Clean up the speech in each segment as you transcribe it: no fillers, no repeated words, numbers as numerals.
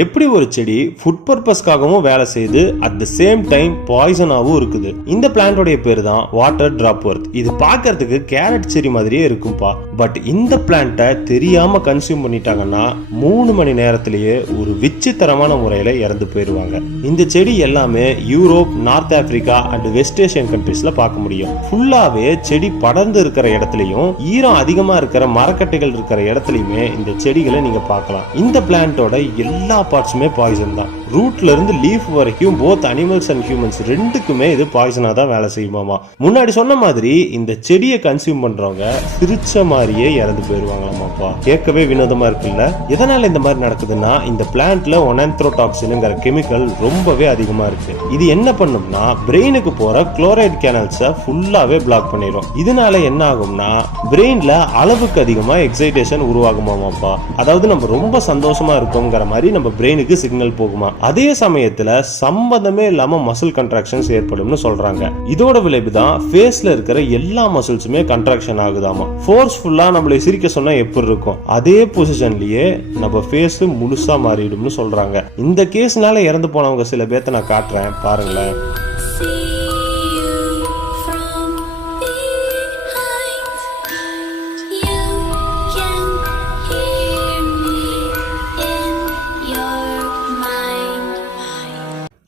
எப்படி ஒரு செடி ஃபுட் பர்பஸ்க்காகவும் வேலை செய்யுது, அட் த சேம் டைம் பாய்சனாவும் இருக்குது. இந்த பிளான்டோடைய பேர் தான் வாட்டர் டிராப்வர்த். இது பார்க்கிறதுக்கு கேரட் செடி மாதிரியே இருக்கும்பா. பட் இந்த பிளான்ட்டை தெரியாம கன்சியூம் பண்ணிட்டாங்கன்னா 3 மணி நேரத்திலேயே ஒரு விசித்திரமான முறையில இறந்து போயிருவாங்க. இந்த செடி எல்லாமே Europe, North Africa and West Asian கண்ட்ரீஸ்ல பார்க்க முடியும். ஃபுல்லாவே செடி படர்ந்து இருக்கிற இடத்துலயும் ஈரம் அதிகமா இருக்கிற மரக்கட்டைகள் இருக்கிற இடத்துலயுமே இந்த செடிகளை நீங்க பார்க்கலாம். இந்த பிளான்ட்டோட எல்லா பார்ட்ஸுமே பாய்சன் தான். ரூட்ல இருந்து லீஃப் வரைக்கும் போத் அனிமல்ஸ் அண்ட் ஹியூமன்ஸ் ரெண்டுக்குமே இது பாய்சனா தான் வேலை செய்யுமாமா. முன்னாடி சொன்ன மாதிரி இந்த செடியை கன்சியூம் பண்றவங்க சிரிச்ச மாதிரியே இறந்து போயிருவாங்களாமாப்பா. கேட்கவே வினோதமா இருக்குல்ல. எதனால இந்த மாதிரி நடக்குதுன்னா, இந்த பிளான்ட்ல ஒனான்த்ரோடாக்சின்ங்கிற கெமிக்கல் ரொம்பவே அதிகமா இருக்கு. இது என்ன பண்ணும்னா பிரெயினுக்கு போற குளோரைட் கேனல்ஸை ஃபுல்லாவே பிளாக் பண்ணிடும். இதனால என்ன ஆகும்னா பிரெயின்ல அளவுக்கு அதிகமா எக்ஸைட்டேஷன் உருவாகுமாமாப்பா. அதாவது நம்ம ரொம்ப சந்தோஷமா இருக்கோங்கிற மாதிரி நம்ம பிரெயினுக்கு சிக்னல் போகுமா. அதே சமயத்துல சம்பந்தமே இல்லாம மசில் கண்ட்ராக்ஷன்ஸ் ஏற்படும்னு சொல்றாங்க. இதோட விளைவு தான் ஃபேஸ்ல இருக்கிற எல்லா மசில்ஸுமே கண்ட்ராக்ஷன் ஆகுதாமா. ஃபோர்ஸ்ஃபுல்லா நம்மளை சிரிக்க சொன்னா எப்படி இருக்கும், அதே பொசிஷன்லயே நம்ம ஃபேஸ் முழுசா மாறிடும்னு சொல்றாங்க. இந்த கேஸ்னால இறந்து போனவங்க சில பேர்த்த நான் காட்டுறேன் பாருங்களேன்.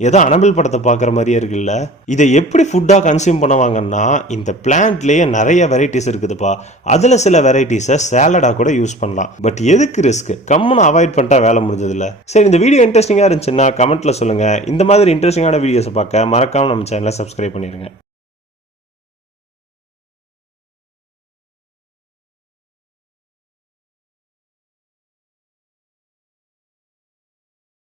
ஏதோ அனபிள் படத்தை பார்க்குற மாதிரியே இருக்குல்ல. இதை எப்படி ஃபுட்டாக கன்சியூம் பண்ணுவாங்கன்னா, இந்த பிளான்ட்லேயே நிறைய வெரைட்டிஸ் இருக்குதுப்பா. அதில் சில வெரைட்டிஸை சேலடாக கூட யூஸ் பண்ணலாம். பட் எதுக்கு ரிஸ்க், கம்முன்னு அவாய்ட் பண்ணிட்டா வேலை முடிஞ்சதில்ல. சரி, இந்த வீடியோ இன்ட்ரெஸ்டிங்காக இருந்துச்சுன்னா கமெண்ட்டில் சொல்லுங்கள். இந்த மாதிரி இன்ட்ரெஸ்டிங்கான வீடியோஸை பார்க்க மறக்காமல் நம்ம சேனலை சப்ஸ்கிரைப் பண்ணிடுங்க.